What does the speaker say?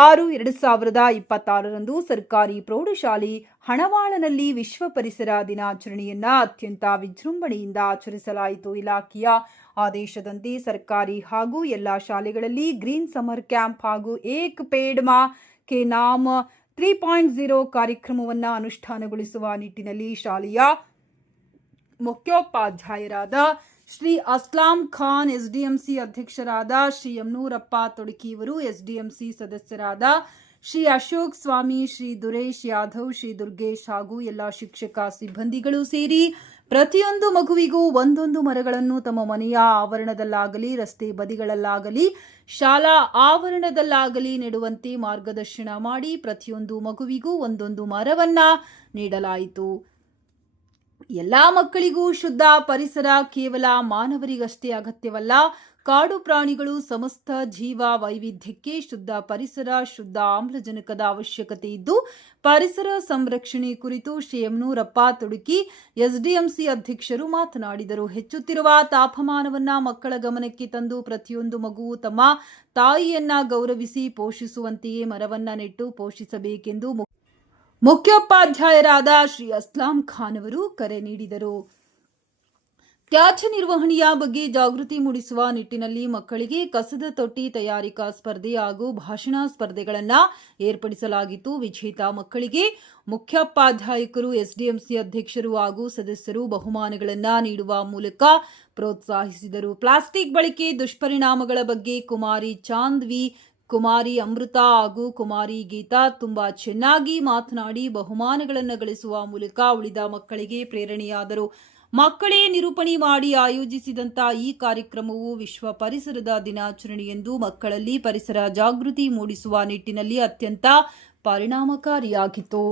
6/2026ರಂದು ಸರ್ಕಾರಿ ಪ್ರೌಢಶಾಲೆ ಹಣವಾಳನಲ್ಲಿ ವಿಶ್ವ ಪರಿಸರ ದಿನಾಚರಣೆಯನ್ನ ಅತ್ಯಂತ ವಿಜೃಂಭಣೆಯಿಂದ ಆಚರಿಸಲಾಯಿತು. ಇಲಾಖೆಯ ಆದೇಶದಂತೆ ಸರ್ಕಾರಿ ಹಾಗೂ ಎಲ್ಲಾ ಶಾಲೆಗಳಲ್ಲಿ ಗ್ರೀನ್ ಸಮರ್ ಕ್ಯಾಂಪ್ ಹಾಗೂ ಏಕ್ ಪೇಡ್ ಮಾ ಕೆ ನಾಮ್ 3.0 ಕಾರ್ಯಕ್ರಮವನ್ನು ಅನುಷ್ಠಾನಗೊಳಿಸುವ ನಿಟ್ಟಿನಲ್ಲಿ ಶಾಲೆಯ ಮುಖ್ಯೋಪಾಧ್ಯಾಯರಾದ ಶ್ರೀ ಅಸ್ಲಾಂ ಖಾನ್, ಎಸ್ಡಿಎಂಸಿ ಅಧ್ಯಕ್ಷರಾದ ಶ್ರೀ ಯಮನೂರಪ್ಪ ತೊಡಕಿಯವರು, ಎಸ್ಡಿಎಂಸಿ ಸದಸ್ಯರಾದ ಶ್ರೀ ಅಶೋಕ್ ಸ್ವಾಮಿ, ಶ್ರೀ ದುರೇಶ್ ಯಾದವ್, ಶ್ರೀ ದುರ್ಗೇಶ್ ಹಾಗೂ ಎಲ್ಲ ಶಿಕ್ಷಕ ಸಿಬ್ಬಂದಿಗಳು ಸೇರಿ ಪ್ರತಿಯೊಂದು ಮಗುವಿಗೂ ಒಂದೊಂದು ಮರಗಳನ್ನು ತಮ್ಮ ಮನೆಯ ಆವರಣದಲ್ಲಾಗಲಿ, ರಸ್ತೆ ಬದಿಗಳಲ್ಲಾಗಲಿ, ಶಾಲಾ ಆವರಣದಲ್ಲಾಗಲಿ ನೆಡುವಂತೆ ಮಾರ್ಗದರ್ಶನ ಮಾಡಿ ಪ್ರತಿಯೊಂದು ಮಗುವಿಗೂ ಒಂದೊಂದು ಮರವನ್ನ ನೀಡಲಾಯಿತು. ಎಲ್ಲಾ ಮಕ್ಕಳಿಗೂ ಶುದ್ಧ ಪರಿಸರ ಕೇವಲ ಮಾನವರಿಗಷ್ಟೇ ಅಗತ್ಯವಲ್ಲ, ಕಾಡು ಪ್ರಾಣಿಗಳು ಸಮಸ್ತ ಜೀವ ವೈವಿಧ್ಯಕ್ಕೆ ಶುದ್ಧ ಪರಿಸರ, ಶುದ್ಧ ಆಮ್ಲಜನಕದ ಅವಶ್ಯಕತೆ ಇದ್ದು, ಪರಿಸರ ಸಂರಕ್ಷಣೆ ಕುರಿತು ಶ್ರೀ ಯಮನೂರಪ್ಪ ತೊಡಕಿ ಎಸ್ಡಿಎಂಸಿ ಅಧ್ಯಕ್ಷರು ಮಾತನಾಡಿದರು. ಹೆಚ್ಚುತ್ತಿರುವ ತಾಪಮಾನವನ್ನ ಮಕ್ಕಳ ಗಮನಕ್ಕೆ ತಂದು ಪ್ರತಿಯೊಂದು ಮಗುವು ತಮ್ಮ ತಾಯಿಯನ್ನ ಗೌರವಿಸಿ ಪೋಷಿಸುವಂತೆಯೇ ಮರವನ್ನ ನೆಟ್ಟು ಪೋಷಿಸಬೇಕೆಂದು ಮುಖ್ಯೋಪಾಧ್ಯಾಯರಾದ ಶ್ರೀ ಅಸ್ಲಾಂ ಖಾನ್ ಅವರು ಕರೆ ನೀಡಿದರು. ತ್ಯಾಜ್ಯ ನಿರ್ವಹಣೆಯ ಬಗ್ಗೆ ಜಾಗೃತಿ ಮೂಡಿಸುವ ನಿಟ್ಟಿನಲ್ಲಿ ಮಕ್ಕಳಿಗೆ ಕಸದ ತೊಟ್ಟಿ ತಯಾರಿಕಾ ಸ್ಪರ್ಧೆ ಹಾಗೂ ಭಾಷಣ ಸ್ಪರ್ಧೆಗಳನ್ನು ಏರ್ಪಡಿಸಲಾಗಿತ್ತು. ವಿಜೇತ ಮಕ್ಕಳಿಗೆ ಮುಖ್ಯೋಪಾಧ್ಯಾಯಕರು, ಎಸ್ಡಿಎಂಸಿ ಅಧ್ಯಕ್ಷರು ಹಾಗೂ ಸದಸ್ಯರು ಬಹುಮಾನಗಳನ್ನು ನೀಡುವ ಮೂಲಕ ಪ್ರೋತ್ಸಾಹಿಸಿದರು. ಪ್ಲಾಸ್ಟಿಕ್ ಬಳಕೆ ದುಷ್ಪರಿಣಾಮಗಳ ಬಗ್ಗೆ ಕುಮಾರಿ ಚಾಂದ್ವಿ, ಕುಮಾರಿ ಅಮೃತ ಹಾಗೂ ಕುಮಾರಿ ಗೀತಾ ತುಂಬಾ ಚೆನ್ನಾಗಿ ಮಾತನಾಡಿ ಬಹುಮಾನಗಳನ್ನು ಗಳಿಸುವ ಮೂಲಕ ಉಳಿದ ಮಕ್ಕಳಿಗೆ ಪ್ರೇರಣೆಯಾದರು. ಮಕ್ಕಳೇ ನಿರೂಪಣೆ ಮಾಡಿ ಆಯೋಜಿಸಿದಂಥ ಈ ಕಾರ್ಯಕ್ರಮವು ವಿಶ್ವ ಪರಿಸರದ ದಿನಾಚರಣೆಯಂದು ಮಕ್ಕಳಲ್ಲಿ ಪರಿಸರ ಜಾಗೃತಿ ಮೂಡಿಸುವ ನಿಟ್ಟಿನಲ್ಲಿ ಅತ್ಯಂತ ಪರಿಣಾಮಕಾರಿಯಾಗಿತ್ತು.